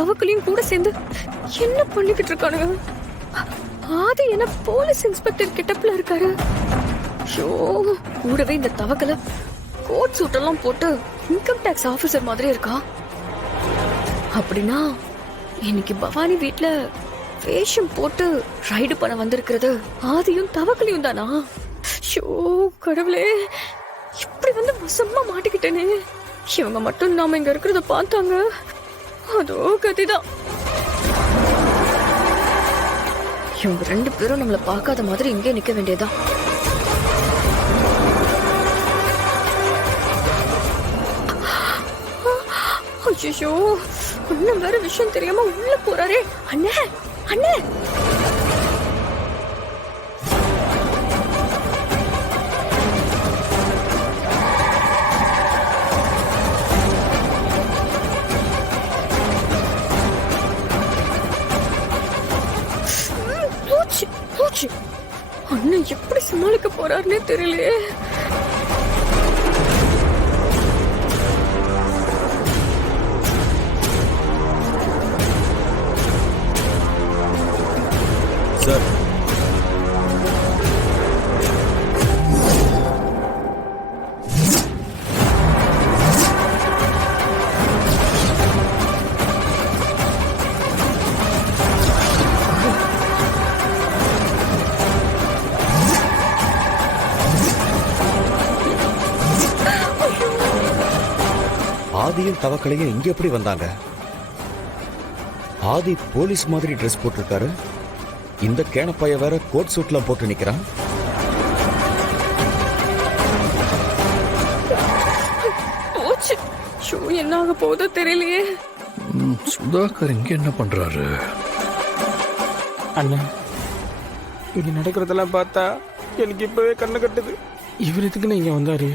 தவக்கலையும் கூட சேர்ந்து என்ன பண்ணிக்கிட்டு இருக்கானுங்க? ஆதி என்ன போலீஸ் இன்ஸ்பெக்டர் கெட்டப்ல இருக்காரு. ஷோ, கூடவே இந்த தவக்கல கோட் சூட் எல்லாம் போட்டு இன்கம் டாக்ஸ் ஆபீசர் மாதிரி இருக்கா. அப்படின்னா இன்னைக்கு பவானி வீட்ல வேஷம் போட்டு ரைடு பண்ண வந்திருக்கிறது ஆதியும் தவக்கலையும் தானா? ஷோ கடவுளே, இப்படி வந்து மோசமா மாட்டிக்கிட்டேனே. இவங்க மட்டும் நாம இங்க இருக்கிறத பார்த்தாங்க, அதோ கதிதான். இவங்க 2 பேரும் நம்மள பார்க்காத மாதிரி இங்கே நிக்க வேண்டியதான். ஐயோ, இன்னும் வேற விஷயம் தெரியாம உள்ள போறாரே. அண்ணே அண்ணே, அண்ணன் எப்படி சமாளிக்க போறாருன்னே தெரியலையே. சார், ஆதியும் தவக்கலையும் இங்க எப்படி வந்தாங்க? ஆதி போலீஸ் மாதிரி ட்ரெஸ் போட்டிருக்காரு, இந்த கேனப்பைய வேற கோட் சூட்லாம் போட்டு நிக்கிறான். என்ன ஆக போதோ தெரியலையே. சுதாகர் இங்க என்ன பண்றாரு? அண்ணா, இங்க நடக்கிறதெல்லாம் பார்த்தா எனக்கு இப்பவே கண்ணு கட்டுது. இவர் எதுக்கு இங்க வந்தாரு?